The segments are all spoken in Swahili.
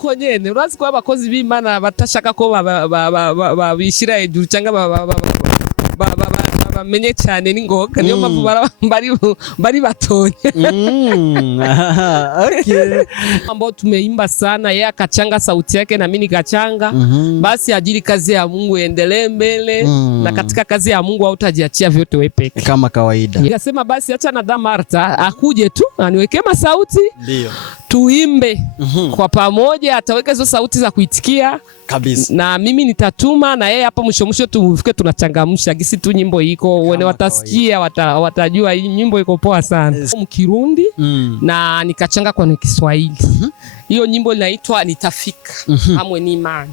ko nyene urazi ko abakozi b'Imana batashaka ko babishira hejuru cyangwa bamenye cyane n'ingoga niyo mpamvu bari batonye. Okay. Ambao tumeimba sana, yeye akachanga sauti yake na mimi nikachanga. Basi ajili kazi ya Mungu endelee mbele, na katika kazi ya Mungu hautajiachia vyote wewe peke kama kawaida. Nikasema basi acha na Da Martha akuje tu aniwekee masauti. Ndio. Tuimbe kwa pamoja, ataweka hizo sauti za kuitikia kabisa. Na mimi nitatuma na yeye hapa mwisho tufike tunachangamsha gisi tu nyimbo iko wene watasikia watajua hii nyimbo iko poa sana. Mkirundi na nikachanga kwa Kiswahili. Hiyo nyimbo inaitwa Nitafika. Hamwe n'Imana.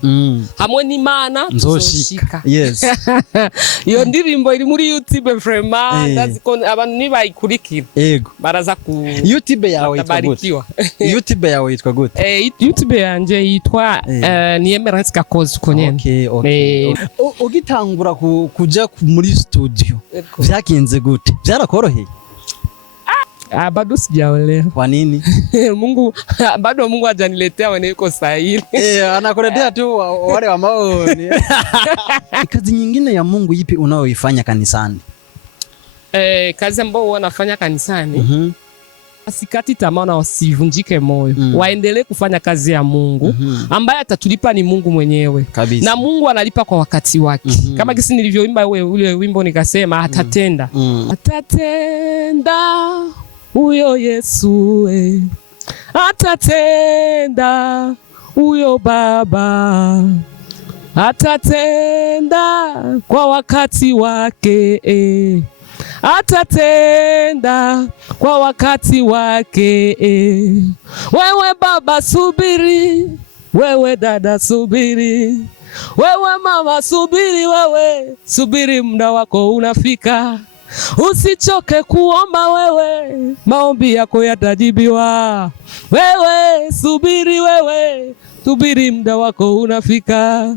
Hamwe n'Imana tuzoshika. Yes. Hiyo ndirimbo iri muri YouTube vraiment ndaziko abantu nibayikurikira. Yego. Baraza ku YouTube yawe yitwa gute? YouTube yawe yitwa gute? YouTube yanje yitwa ni Emerance Kakozi konyene. Okay. Ugitangura kuja muri studio vyagenze gute? Byarakoroheye? Bado sijaolewa. Kwa nini? Bado Mungu hajaniletea wene yuko sahihi. Anakuletea tu wale wa maoni. Kazi nyingine ya Mungu ipi unayoifanya kanisani? Kazi ambayo wanafanya kanisani. Asikati tamaa na wasivunjike moyo. Waendelee kufanya kazi ya Mungu. Ambaye atatulipa ni Mungu mwenyewe. Kabisa. Na Mungu analipa kwa wakati wake. Kama kisi nilivyoimba ule wimbo nikasema atatenda. Atatenda uyo Yesu atatenda uyo Baba atatenda kwa wakati wake atatenda kwa wakati wake. Wewe baba subiri, wewe dada subiri, wewe mama subiri, wewe subiri, muda wako unafika. Usichoke kuomba, wewe maombi yako yatajibiwa. Wewe subiri, muda wako unafika.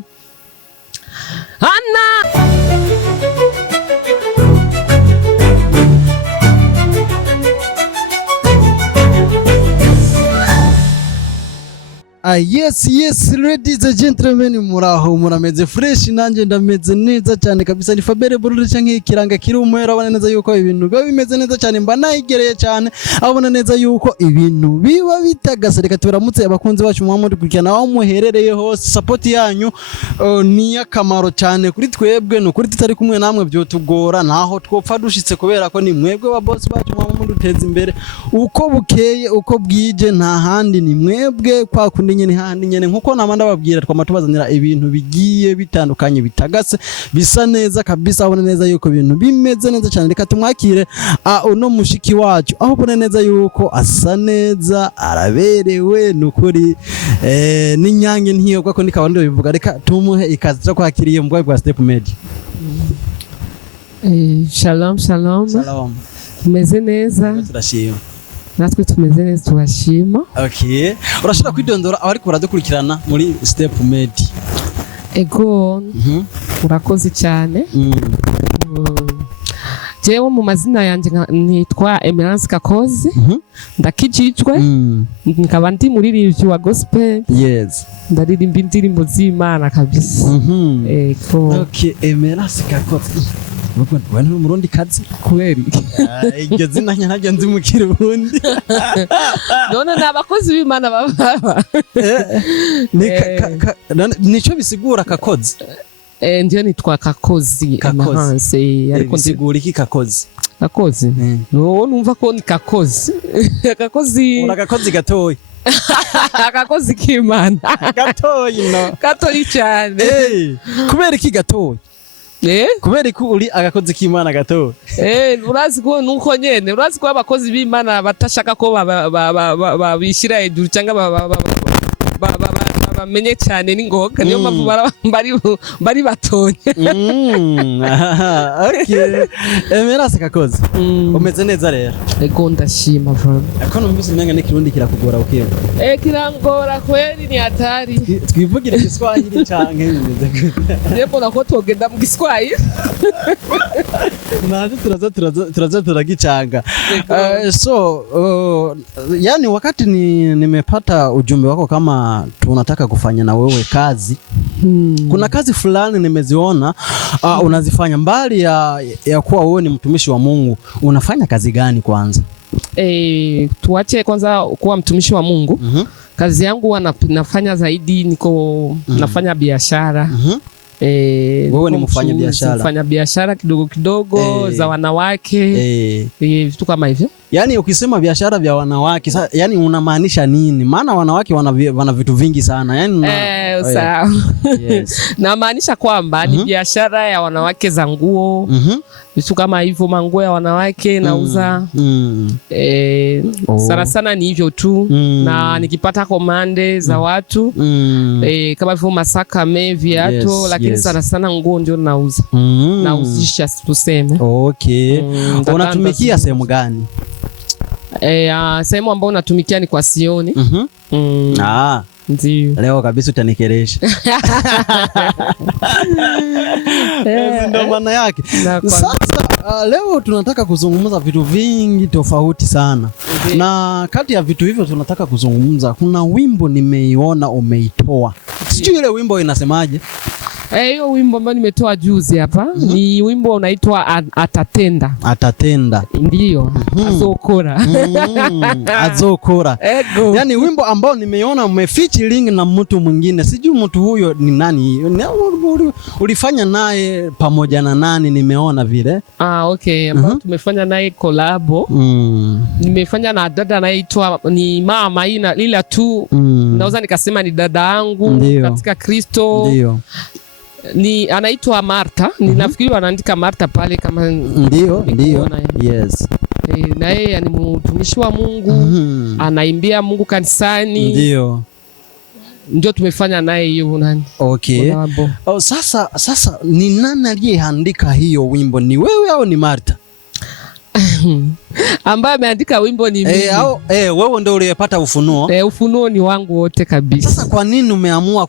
Yes, ladies and gentlemen, muraho murameze fresh, nanje ndameze neza cyane kabisa. Ni Fabere Bururi canke ikiranga kiri umwera, abona neza yuko ibintu biba bimeze neza cyane, mba nayigereye cyane, abona neza yuko ibintu biba bitagase. Reka turamutse abakunzi bacu muri kurikirana aho muherereye hose. Support yanyu ni akamaro cyane kuri twebwe, no kuri tutari kumwe namwe byo tugora naho twopfa dushitse, kubera ko ni mwebwe ba boss bacu muduteza imbere uko bukeye uko bwije, nta handi ni mwebwe kwa nyene handi nyene nkuko namanda babwira twamatubazanira ibintu bigiye bitandukanye bitagase bisa neza kabisa. Abona neza yuko ibintu bimeze neza cyane. Reka tumwakire uno mushiki wacu aho ubona neza yuko asa neza, araberewe nukuri n'inyange ntiyo kwako nikabandi bivuga. Reka tumuhe ikaze cyo kwakiriye mu bwa Step Media. Shalom. Tumeze neza. Turashima. Natwe tumeze neza turashima. Okay. Urashaka kwidondora abari kuradukurikirana muri Step Media? Ego. Urakoze cyane. Jewe mu mazina yanje nitwa Emerance Kakozi. Ndakijijwe. Nkaba ndi muririmbyi wa gospel. Yes. Ndaririmba indirimbo z'Imana kabisa. Ego. Okay, Emerance Kakozi. Wani umurundi kazi kweli. Iryo zina nyanajya nzi mu Kirundi. None nabakozi b'Imana baba. Nico bisigura Kakozi? Ndiyo nitwa Kakozi Emerance. Ariko ndigura iki Kakozi? Kakozi? No, numva ko ni Kakozi. Kakozi. Uragakozi gatoyi. Kakozi k'Imana. Gatoyi no. Gatoyi cyane. Kubera iki gatoyi? Kubera ko uri agakozi k'Imana gato. Urazi ko nuko nyene, urazi ko abakozi b'Imana batashaka ko babishira hejuru cyangwa bamenye cyane ningoka niyo mpamvu bari batonye. Okay. Emerase Kakozi. Umeze neza rero. Ego ndashima bro. Ariko numvise umenga n'ikirundi kirakugora ukiyo. Kirangora kweli ni hatari. Twivugire Kiswahili canke bimeze gute? Yebo nako togenda mu Kiswahili. Naje turaza turagicanga. Yani wakati nimepata ujumbe wako kama tunataka kufanya na wewe kazi. Kuna kazi fulani nimeziona unazifanya mbali ya kuwa wewe ni mtumishi wa Mungu. Unafanya kazi gani kwanza? Tuache kwanza kuwa mtumishi wa Mungu. Kazi yangu nafanya zaidi niko nafanya biashara. Wewe ni mfanya biashara. Mfanya biashara kidogo za wanawake. Vitu kama hivyo. Yani ukisema biashara vya wanawake, yani unamaanisha nini? Maana wanawake wana vitu vingi sana. Yani sawa. Yes. Na maanisha kwamba ni biashara ya wanawake za nguo. Vitu kama hivyo, manguo ya wanawake nauza. Sana sana ni hivyo tu. Na nikipata komande za watu kama hivyo masaka viatu, lakini sana sana nguo ndio nauza. Nauzisha tuseme. Okay. Unatumikia sehemu gani? Sehemu ambayo natumikia ni kwa Sioni. Ndiyo. Leo kabisa utanikelesha. Ndio maana yake. Sasa leo tunataka kuzungumza vitu vingi tofauti sana. Na kati ya vitu hivyo tunataka kuzungumza, kuna wimbo nimeiona umeitoa. Sijui ile wimbo inasemaje? Hiyo wimbo ambao nimetoa juzi hapa ni wimbo unaitwa Atatenda. Atatenda. Ndiyo. Azokora. Azokora. Yani wimbo ambao nimeona umefeaturing na mtu mwingine. Sijui mtu huyo ni nani. Ulifanya naye pamoja na nani nimeona vile? Okay. Ambao tumefanya naye collabo. Nimefanya na dada anaitwa ni mama ila tu naweza nikasema ni dada yangu katika Kristo. Ndiyo. Ni anaitwa Martha. Ninafikiri wanaandika Martha pale kama ndio. Yes. Na yeye ni mtumishi wa Mungu. Anaimbia Mungu kanisani. Ndio tumefanya naye hiyo nani. Okay. Sasa ni nani aliyeandika hiyo wimbo? Ni wewe au ni Martha? Ambaye ameandika wimbo ni mimi. Wewe ndio uliyepata ufunuo? Ufunuo ni wangu wote kabisa. Sasa kwa nini umeamua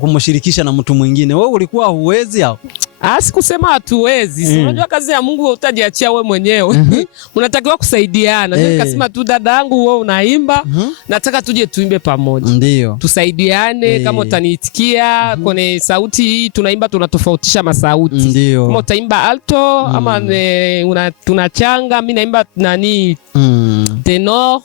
kumshirikisha na mtu mwingine? Wewe ulikuwa huwezi au? Sikusema hatuwezi. Unajua kazi ya Mungu utajiachia wewe mwenyewe. Unatakiwa kusaidiana. Nikasema tu dada yangu wewe unaimba, nataka tuje tuimbe pamoja. Ndio. Tusaidiane kama utaniitikia kwenye sauti hii tunaimba tunatofautisha masauti. Ndio. Kama utaimba alto ama tunachanga, mimi naimba nani? Tenor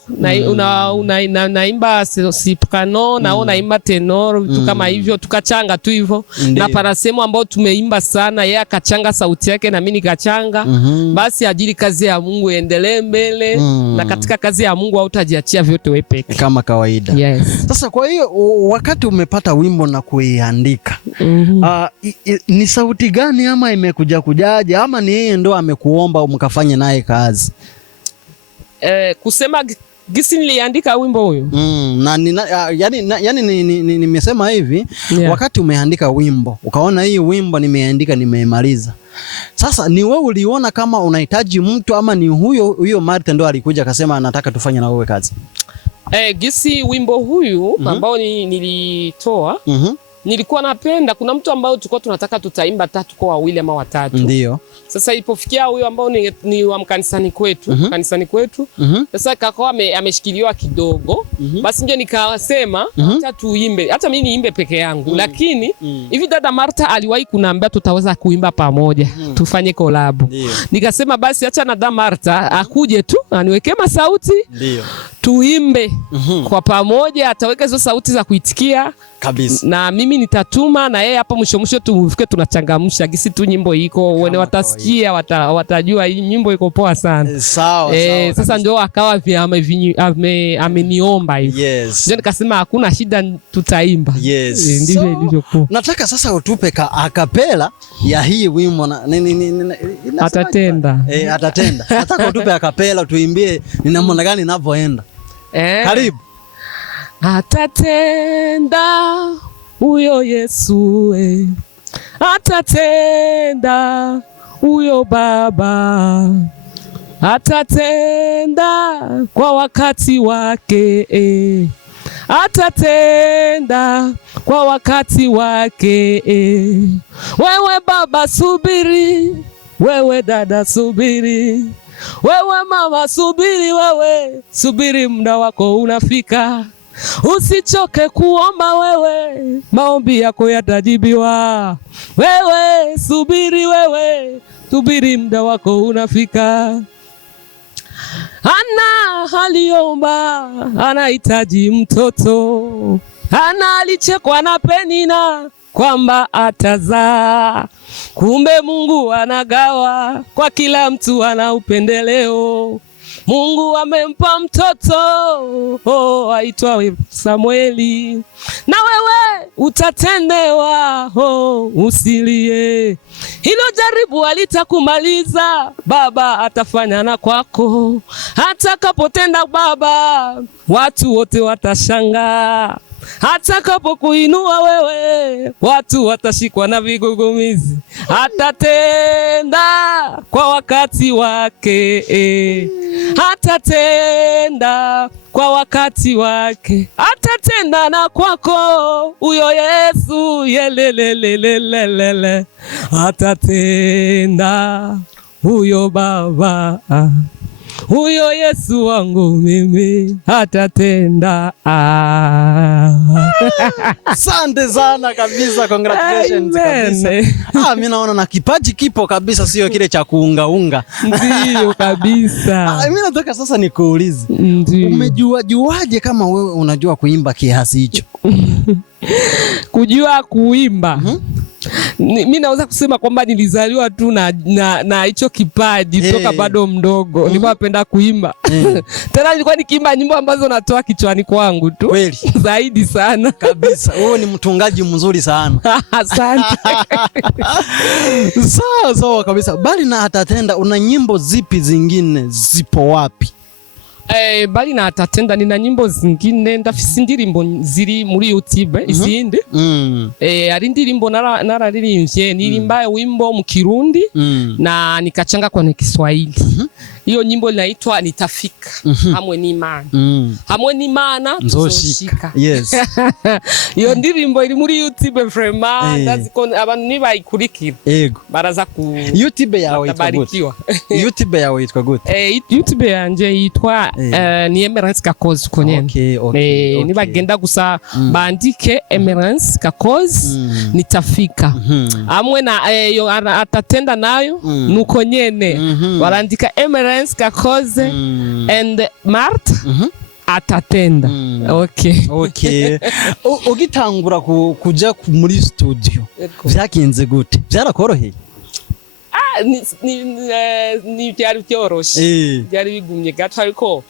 naimba soprano na unaimba tenor, vitu kama hivyo tukachanga tu hivyo. Na para sehemu ambao tumeimba sana yeye akachanga sauti yake na mimi nikachanga. Basi ajili kazi ya Mungu iendelee mbele. Na katika kazi ya Mungu hautajiachia vyote wewe peke kama kawaida. Yes. Sasa kwa hiyo wakati umepata wimbo na kuiandika ni sauti gani ama imekuja kujaje ama ni yeye ndo amekuomba mkafanye naye kazi? Kusema gisi niliandika wimbo huyo. Yani nimesema hivi, wakati umeandika wimbo, ukaona hii wimbo nimeandika nimeimaliza. Sasa ni wewe uliona kama unahitaji mtu ama ni huyo Martha ndo alikuja akasema anataka tufanye na wewe kazi? Gisi wimbo huyu ambao nilitoa nilikuwa napenda kuna mtu ambao tulikuwa tunataka tutaimba tatu kwa wawili ama watatu. Ndio. Sasa ilipofikia huyo ambao ni wa mkanisani kwetu, sasa kakawa ameshikiliwa kidogo. Basi ndio nikasema acha tuimbe, hata mimi niimbe peke yangu. Lakini hivi dada Martha aliwahi kuniambia tutaweza kuimba pamoja, tufanye collab. Nikasema basi acha na dada Martha akuje tu aniwekee masauti. Ndio. Tuimbe kwa pamoja, ataweka hizo sauti za kuitikia kabisa. Na mimi nitatuma na yeye hapa mwisho tufike tunachangamsha gisi tu nyimbo iko wene watasikia watajua hii nyimbo iko poa sana. Sawa. Sasa ndio akawa ameniomba hivi. Yes. Ndio nikasema hakuna shida tutaimba. Yes. Ndivyo kwa. Nataka sasa utupe akapela ya hii wimbo na Atatenda. Atatenda. Nataka utupe akapela tuimbie ni namna gani inavyoenda. Karibu. Atatenda huyo Yesu atatenda, huyo Baba atatenda kwa wakati wake, atatenda kwa wakati wake. Wewe baba subiri, wewe dada subiri, wewe mama subiri, wewe subiri, muda wako unafika. Usichoke kuomba, wewe maombi yako yatajibiwa. Wewe subiri, muda wako unafika. Hana aliomba, anahitaji mtoto. Hana alichekwa na Penina kwamba atazaa. Kumbe Mungu anagawa, kwa kila mtu ana upendeleo. Mungu amempa mtoto aitwa Samueli, na wewe utatendewa, usilie. Hilo jaribu alitakumaliza, Baba atafanya na kwako. Atakapotenda Baba, watu wote watashangaa. Atakapokuinua wewe, watu watashikwa na vigugumizi. Atatenda kwa wakati wake, atatenda kwa wakati wake, atatenda na kwako. Huyo Yesu yelelelelelele, atatenda. Huyo Baba, huyo Yesu wangu mimi atatenda. Asante sana kabisa, congratulations kabisa. Mimi naona na kipaji kipo kabisa, sio kile cha kuungaunga. Ndio kabisa. Mimi nataka sasa nikuulize, umejuaje kama wewe unajua kuimba kiasi hicho? Kujua kuimba, mimi naweza kusema kwamba nilizaliwa tu na hicho kipaji toka bado mdogo. Nilikuwa napenda kuimba. Tena nilikuwa nikiimba nyimbo ambazo natoa kichwani kwangu tu. Kweli? Zaidi sana. Kabisa. Wewe ni mtungaji mzuri sana. Asante. Sawa kabisa. Bali na atatenda, una nyimbo zipi zingine, zipo wapi? Bali na atatenda nina nyimbo zingine ndafise indirimbo ziri muri YouTube izindi. Ari indirimbo nararirimbye nirimba wimbo mu Kirundi na nikachanga kwa Kiswahili. Hiyo nyimbo inaitwa Nitafika. Hamwe n'Imana. Hamwe n'Imana nzoshika. Yes. Hiyo ndirimbo iri muri YouTube vraiment ndaziko abantu nibayikurikira. Yego. Baraza ku YouTube yawe yitwa gute? YouTube yawe yitwa gute? YouTube yanje yitwa ni Emerence Kakozi konyene. Okay. Nibagenda gusa bandike Emerence Kakozi Nitafika. Hamwe na atatenda nayo nuko nyene barandika Emerence Kakozi and Martha atatenda. Okay. Ugitangura kuja muri studio vyagenze gute? Vyarakoroheye? Ni byari byoroshe, byari bigumye gato, ariko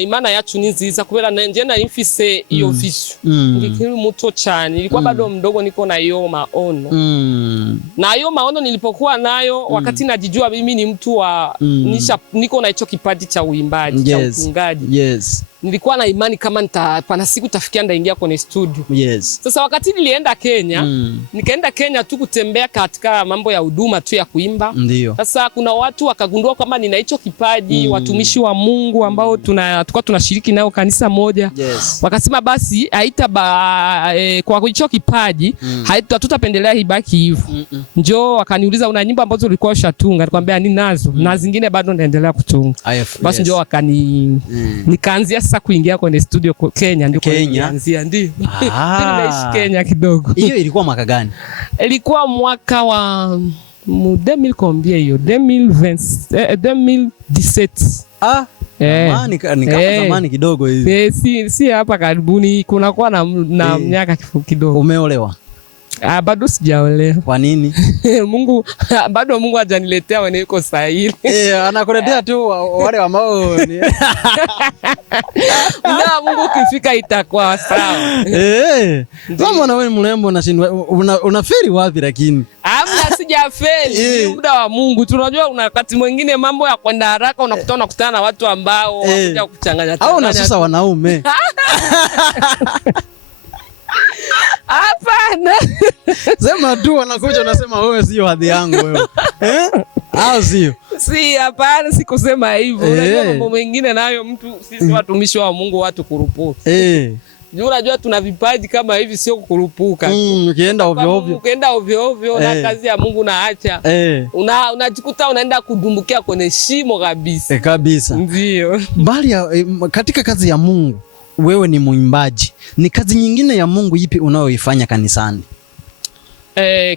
Imana yacu ni nziza kubera nje nari mfise iyo vision. Ndikiri muto cyane, nilikuwa bado mdogo, niko na hiyo maono. Na hiyo maono nilipokuwa nayo wakati najijua mimi ni mtu wa niko na hicho kipaji cha uimbaji, cha utungaji. Nilikuwa na imani kama pana siku tafikia ndaingia kwenye studio. Sasa wakati nilienda Kenya, nikaenda Kenya tu kutembea katika mambo ya huduma tu ya kuimba. Sasa kuna watu wakagundua kwamba nina hicho kipaji, watumishi wa Mungu ambao tulikuwa tunashiriki nao kanisa moja. Wakasema basi kwa hicho kipaji hatutapendelea ibaki hivyo. Njoo wakaniuliza una nyimbo ambazo ulikuwa ushatunga? Nikamwambia ninazo na zingine bado naendelea kutunga. Basi njoo nikaanzia sasa kuingia kwenye studio Kenya, ndiko nilianzia. Ndio. Niliishi Kenya kidogo. Hiyo ilikuwa mwaka gani? Ilikuwa mwaka wa 2000 combien hiyo? 2017. Zamani kidogo hivi. Si hapa karibuni, kuna kwa na miaka kidogo. Umeolewa? Bado sijaolewa. Kwa nini? Mungu hajaniletea wewe uko sahihi. Anakuletea tu wale ambao na Mungu kifika itakuwa sawa. Kama na wewe mrembo unafeli wapi lakini? Hamna, sijafeli. Ni muda wa Mungu. Tunajua wakati mwingine mambo ya kwenda haraka unakutana na watu ambao wanakuja kukuchanganya. Au unasusa wanaume. Hapana. Sema tu wanakuja unasema wewe sio hadhi yangu wewe. Au sio? Si, hapana, sikusema hivyo. Unajua mambo mengine nayo mtu sisi watumishi wa Mungu watu kurupuka. Unajua tuna vipaji kama hivi, sio kukurupuka. Ukienda ovyo ovyo. Ukienda ovyo ovyo na kazi ya Mungu naacha. Unajikuta unaenda kudumbukia kwenye shimo kabisa. Kabisa. Ndio. Bali katika kazi ya Mungu wewe ni mwimbaji. Ni kazi nyingine ya Mungu ipi unayoifanya kanisani?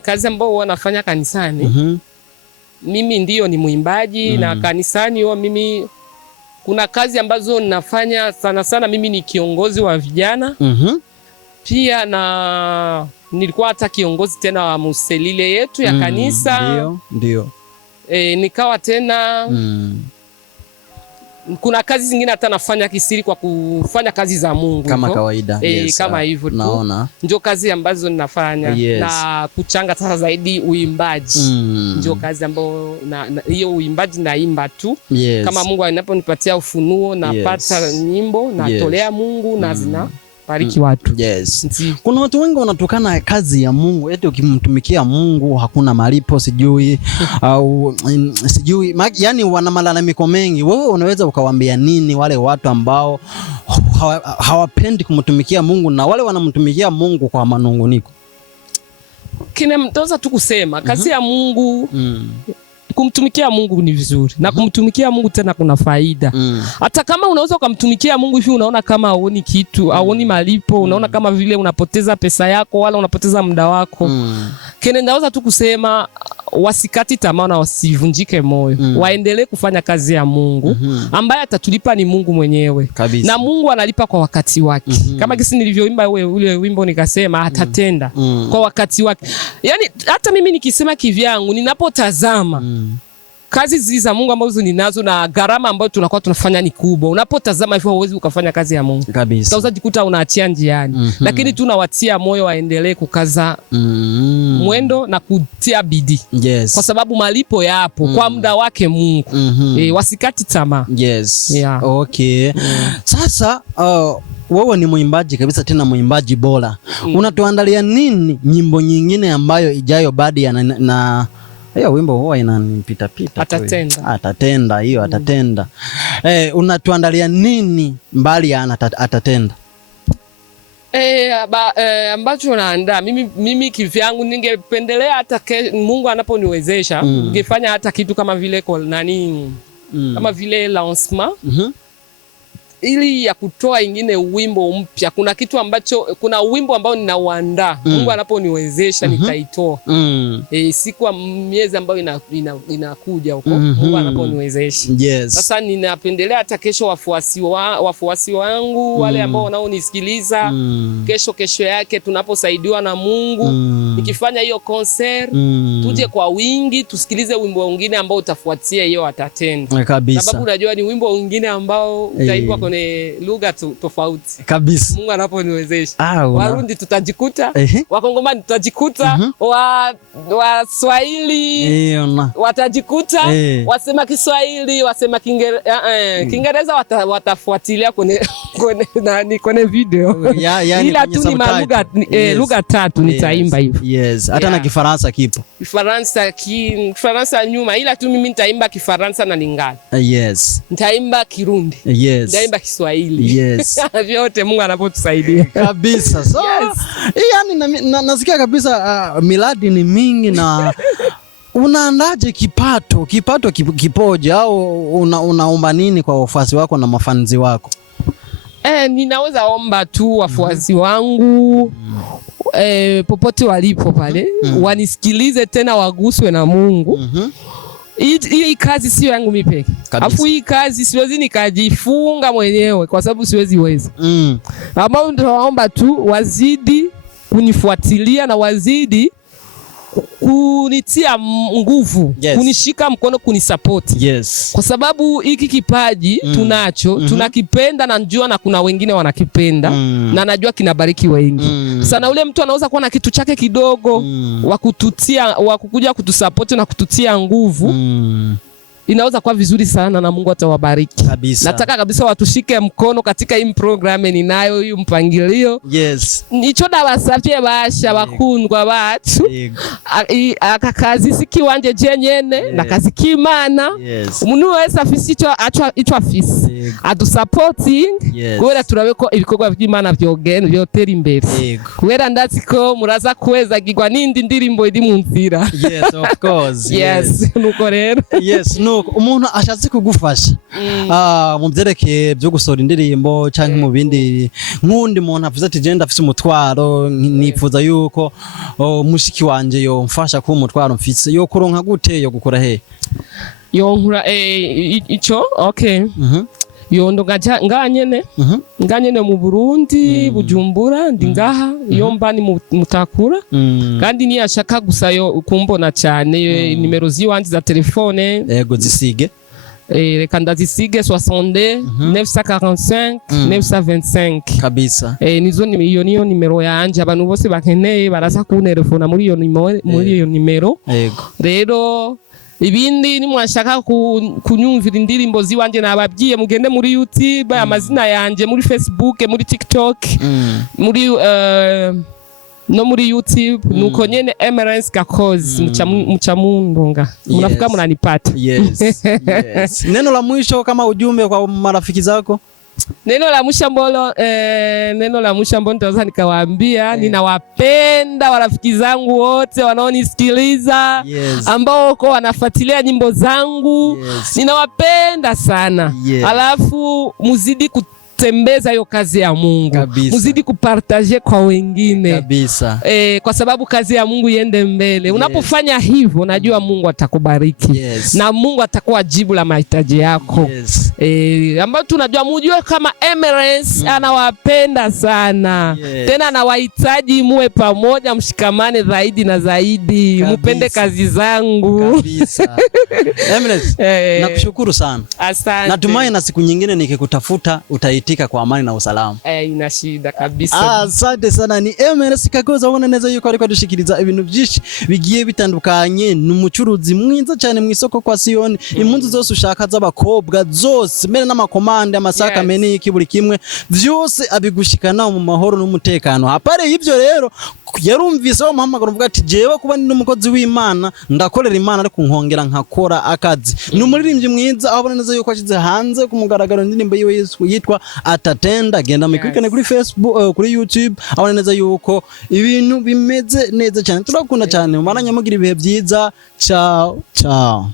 Kazi ambayo huwa nafanya kanisani. Mimi ndio ni mwimbaji na kanisani huwa mimi kuna kazi ambazo ninafanya sana sana. Mimi ni kiongozi wa vijana. Pia na nilikuwa hata kiongozi tena wa muselile yetu ya kanisa. Ndio. Nikawa tena kuna kazi zingine hata nafanya kisiri kwa kufanya kazi za Mungu kama kawaida. Kama hivyo tu. Naona. Ndio kazi ambazo ninafanya. Na kuchanga sasa zaidi uimbaji. Ndio kazi ambayo hiyo uimbaji naimba tu. Kama Mungu anaponipatia ufunuo napata nyimbo natolea Mungu na zinabariki watu. Kuna watu wengi wanatukana kazi ya Mungu eti ukimtumikia Mungu hakuna malipo sijui au sijui, yani wana malalamiko mengi. Wewe unaweza ukawaambia nini wale watu ambao hawapendi kumtumikia Mungu na wale wanamtumikia Mungu kwa manunguniko? Kile mtoza tu kusema kazi ya Mungu, kumtumikia Mungu ni vizuri na kumtumikia Mungu tena kuna faida. Hata kama unaweza kumtumikia Mungu hivi unaona kama haoni kitu, haoni malipo, unaona kama vile unapoteza pesa yako wala unapoteza muda wako. Kile ndaweza tu kusema wasikati tamaa na wasivunjike moyo. Waendelee kufanya kazi ya Mungu ambaye atatulipa ni Mungu mwenyewe. Na Mungu analipa kwa wakati wake. Kama kisi nilivyoimba ule wimbo nikasema atatenda kwa wakati wake. Yani hata mimi nikisema kivyangu ninapotazama kazi zizi za Mungu ambazo ninazo na gharama ambayo tunakuwa tunafanya ni kubwa. Unapotazama hivyo huwezi ukafanya kazi ya Mungu. Kabisa. Utazajikuta unaachia njiani. Lakini tunawatia moyo waendelee kukaza mwendo na kutia bidii. Kwa sababu malipo yapo kwa muda wake Mungu. Wasikati tamaa. Sasa wewe ni mwimbaji kabisa tena mwimbaji bora. Unatuandalia nini nyimbo nyingine ambayo ijayo baada ya na hiyo wimbo huwa inanipita pita. Atatenda hiyo atatenda. Unatuandalia nini mbali ya atatenda? Ambacho naandaa mimi kivyangu ningependelea hata Mungu anaponiwezesha ningefanya hata kitu kama vile kama vile lancement. Ili ya kutoa ingine wimbo mpya. Kuna wimbo ambao ninauandaa. Mungu anaponiwezesha nitaitoa. Siku miezi ambayo inakuja huko. Mungu anaponiwezesha. Sasa ninapendelea hata kesho wafuasi wangu wale ambao wanaonisikiliza kesho yake tunaposaidiwa na Mungu nikifanya hiyo concert tuje kwa wingi tusikilize wimbo mwingine ambao utafuatia hiyo atatenda. Sababu unajua ni wimbo mwingine ambao utaimba kwenye lugha tofauti. Kabisa. Mungu anaponiwezesha. Warundi tutajikuta, Wakongomani tutajikuta, Waswahili watajikuta, wasema Kiswahili, wasema Kiingereza watafuatilia kwenye video. Ila tu ni lugha tatu nitaimba hivyo. Hata na Kifaransa kipo. Kifaransa nyuma, ila tu mimi nitaimba Kifaransa na Lingala. Nitaimba Kirundi. Nitaimba Kiswahili. Vyote Mungu anapotusaidia. Kabisa. So, yani nasikia kabisa miladi ni mingi na unaandaje kipato kipoje au unaomba nini kwa wafuasi wako na mafanzi wako? Ninaweza omba tu wafuasi wangu popote walipo pale wanisikilize tena waguswe na Mungu. Hii kazi sio yangu mimi peke. Alafu hii kazi siwezi nikajifunga mwenyewe kwa sababu siwezi weza. Ambao nitawaomba tu wazidi kunifuatilia na wazidi kunitia nguvu, kunishika mkono, kunisupport. Kwa sababu hiki kipaji tunacho, tunakipenda na njua na kuna wengine wanakipenda na najua kinabariki wengi. Sana ule mtu anaweza kuwa na kitu chake kidogo wakukuja kutusupport na kututia nguvu. inaweza kuwa vizuri sana na Mungu atawabariki kabisa. Nataka kabisa watushike mkono katika hii program ninayo hii mpangilio. Yes. Nico ndabasavye basha bakundwa bacu. Aka kazi sikiwanje jenyene na kazi k'Imana. Umuntu wese afise ico afise. Supporting kubera turabe ko ibikorwa by'Imana byotera imbere. Kubera ndazi ko muraza kwezagirwa n'indi ndirimbo iri mu nzira. Yes, of course. Yes, nuko rero. Yes, nuko umuntu ashatse kugufasha mu byerekeye byo gusohora indirimbo cyangwa mu bindi, nk'undi muntu avuze ati je ndafise umutwaro nipfuza yuko mushiki wanje yo mfasha ku umutwaro mfise, yo kuronka gute, yo gukora he? Yo nkura ico okay. Yondo nganyene nganyene mu Burundi Bujumbura ndi ngaha iyo mba ni mutakura kandi ni ashaka gusa yo kumbona cyane nimero ziwanje za telefone yego zisige reka ndazisige 62 945 925 kabisa. Nizo niyo nimero yanje, abantu bose bakeneye baraza kunterefona muri iyo nimero yego. Rero ibindi ni mwashaka kunyumvira indirimbo ziwanje nababwiye mugende muri YouTube amazina yanje, muri Facebook, muri TikTok, muri no muri YouTube nuko nyene Emerence Gakozi mchamundunga mnafika mnanipata. Yes. Neno la mwisho kama ujumbe kwa marafiki zako? Neno la mwisho ambalo nitaweza nikawaambia, ninawapenda warafiki zangu wote wanaonisikiliza, ambao wako wanafuatilia nyimbo zangu. Ninawapenda sana. Alafu muzidi tembeza hiyo kazi ya Mungu. Muzidi kupartager kwa wengine. Kabisa. Kwa sababu kazi ya Mungu iende mbele. Unapofanya hivyo najua Mungu atakubariki. Na Mungu atakuwa jibu la mahitaji yako. Ambao tunajua mujue kama Emerence anawapenda sana. Tena anawahitaji muwe pamoja, mshikamane zaidi na zaidi. Mupende kazi zangu. Kabisa. Emerence, nakushukuru sana. Asante. Natumai na siku nyingine nikikutafuta utaitika kwa amani na usalama. Ina shida kabisa. Asante sana. Ni Emerence Gakozi, abona neza yuko ariko dushikiriza ibintu byinshi bigiye bitandukanye. Numucuruzi mwiza cyane mu isoko kwa Sioni. Impunzi zose ushaka z'abakobwa zose, mbere n'amakomande amasaka meniki buri kimwe byose abigushikana mu mahoro n'umutekano. Apare ivyo rero yarumvise wa muhamagaro mvuga ati jewe kuba ndi n'umukozi w'Imana ndakorera Imana ariko nkongera nkakora akazi. Ni umuririmbyi mwiza, abona neza yuko ashize hanze ku mugaragaro indirimbo yiwe yitwa Atatenda. Genda mukurikirane kuri Facebook, kuri YouTube, abona neza yuko ibintu bimeze neza cyane. Turakunda cyane, mumaranya mugira ibihe byiza. Ciao ciao.